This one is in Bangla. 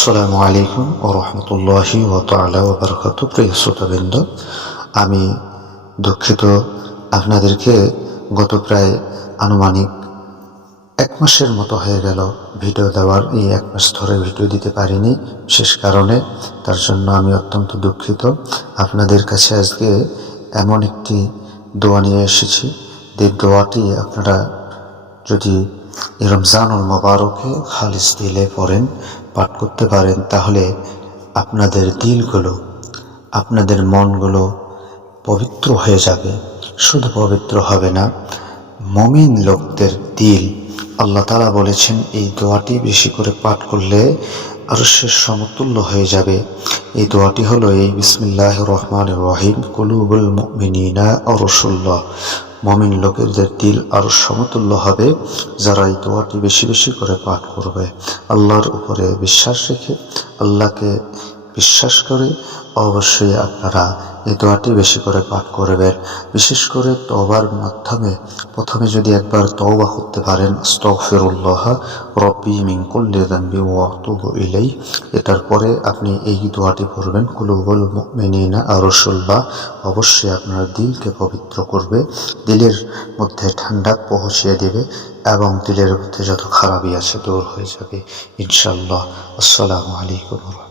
আসসালামু আলাইকুম ওয়া রাহমাতুল্লাহি ওয়া তাআলা ওয়া বারাকাতুহু। প্রিয় শ্রোতাবৃন্দ, আমি দুঃখিত, আপনাদেরকে গত প্রায় আনুমানিক 1 মাসের মতো হয়ে গেল ভিডিও দেওয়ার। এই 1 মাস ধরে ভিডিও দিতে পারিনি বিশেষ কারণে, তার জন্য আমি অত্যন্ত দুঃখিত। আপনাদের কাছে আজকে এমন একটি দোয়া নিয়ে এসেছি, যে দোয়াটি আপনারা যদি রমজানুল মোবারকে খালিস দিলে পড়েন, পাঠ করতে পারেন, তাহলে আপনাদের দিলগুলো, আপনাদের মনগুলো পবিত্র হয়ে যাবে। শুধু পবিত্র হবে না, মুমিন লোকদের দিল, আল্লাহ তাআলা বলেছেন এই দোয়াটি বেশি করে পাঠ করলে আরশের সমতুল্য হয়ে যাবে। এই দোয়াটি হলো এই বিসমিল্লাহির রহমানির রহিম, কুলুবুল মুমিনিনা আরশুল্লাহ। মুমিন লোকেদের দিল আরশ সমতুল্য হবে যারা এই দোয়াটি বেশি বেশি করে পাঠ করবে। আল্লাহর উপরে বিশ্বাস রেখে, আল্লাহকে বিশ্বাস করে অবশ্যই আপনারা এই দোয়াটি বেশি করে পাঠ করবেন। বিশেষ করে তওবার মাধ্যমে প্রথমে যদি একবার তওবা করতে পারেন, আস্তাগফিরুল্লাহ রব্বি মিন কুল্লি যামবি ওয়া আতুবু ইলাইহি, এটার পরে আপনি এই দোয়াটি পড়বেন, কুলুবুল মুমিনিনা আরশুল্লাহ। অবশ্যই আপনার দিলকে পবিত্র করবে, দিলের মধ্যে ঠান্ডা পৌঁছিয়ে দেবে এবং দিলের মধ্যে যত খারাপই আছে দূর হয়ে যাবে ইনশাআল্লাহ। আসসালামু আলাইকুম।